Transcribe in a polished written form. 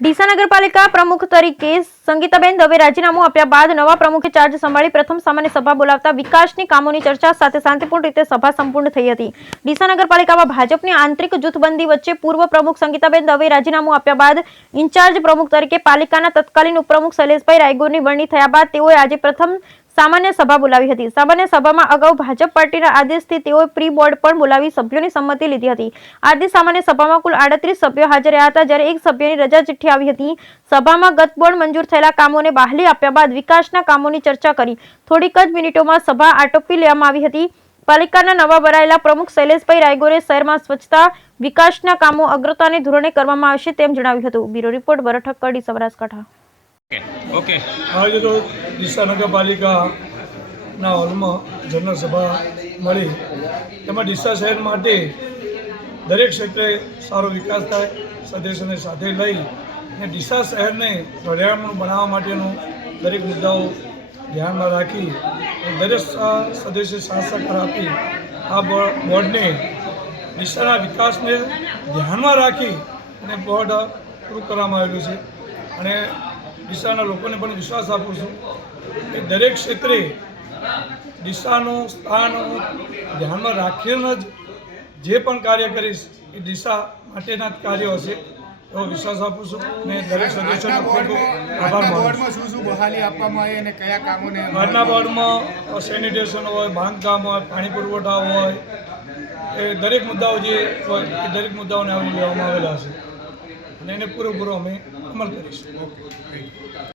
ડીસા નગરપાલિકા પ્રમુખ તરીકે સંગીતાબેન દવે રાજીનામું આપ્યા બાદ નવા પ્રમુખે ચાર્જ સંભાળી પ્રથમ સામાન્ય સભા બોલાવતા વિકાસની કામોની ચર્ચા સાથે શાંતિપૂર્ણ રીતે સભા સંપૂર્ણ થઈ હતી। ડીસા નગરપાલિકામાં ભાજપની આંતરિક જૂથબંધી વચ્ચે પૂર્વ પ્રમુખ સંગીતાબેન દવે રાજીનામું આપ્યા બાદ ઇન્ચાર્જ પ્રમુખ તરીકે પાલિકાના તત્કાલીન ઉપપ્રમુખ શૈલેષભાઈ રાયગુરની વરણી થયા બાદ તેઓએ આજે પ્રથમ સામાન્ય સભા બોલાવી હતી। સામાન્ય સભામાં અગાઉ ભાજપ પાર્ટીના આદેશથી તેઓએ પ્રી બોર્ડ પણ બોલાવી સભ્યોની સંમતિ લીધી હતી। આજની સામાન્ય સભામાં કુલ 38 સભ્યો હાજર રહ્યા હતા, જ્યારે એક સભ્યની રજા ચિઠ્ઠી આવી હતી। સભામાં ગત બોર્ડ મંજૂર થયેલા કામોને બહાલી આપ્યા બાદ વિકાસના કામોની ચર્ચા કરી થોડીક જ મિનિટોમાં સભા આટોપી લેવામાં આવી હતી। પાલિકાના નવા વરાયેલા પ્રમુખ શૈલેષભાઈ રાયગોરે શહેરમાં સ્વચ્છતા વિકાસના કામો અગ્રતાને ધોરણે કરવામાં આવશે તેમ જણાવ્યું હતું। બ્યુરો રિપોર્ટ ભરત કડી, સૌરાષ્ટ્ર। ઓકે આજે તો ડીસા નગરપાલિકાના હોલમાં જનરલ સભા મળી, તેમાં ડીસા શહેર માટે દરેક ક્ષેત્રે સારો વિકાસ થાય, સદસ્યોને સાથે લઈ અને ડીસા શહેરને રળિયામણું બનાવવા માટેનું દરેક મુદ્દાઓ ધ્યાનમાં રાખી દરેક સદસ્ય સાથ સહકાર આપી આ બોર્ડને ડીસાના વિકાસને ધ્યાનમાં રાખી અને બોર્ડ પૂરું કરવામાં આવેલું છે। અને ડીસાના લોકોને પણ વિશ્વાસ આપું છું કે દરેક ક્ષેત્રે ડીસાનું સ્થાન ધ્યાનમાં રાખીને જ જે પણ કાર્ય કરીશ એ ડીસા માટેના જ કાર્યો હશે એવો વિશ્વાસ આપું છું અને દરેક સદસ્યોનો ખૂબ આભાર માનું છું। શું બહાલી આપવામાં આવી અને કયા કામોને આજના બોર્ડમાં સેનિટેશન હોય, બાંધકામ હોય, પાણી પુરવઠા હોય, એ દરેક મુદ્દાઓ જે હોય એ દરેક મુદ્દાઓને આવરી લેવામાં આવેલા હશે અને એને પૂરેપૂરો અમે અમલ કરીશું।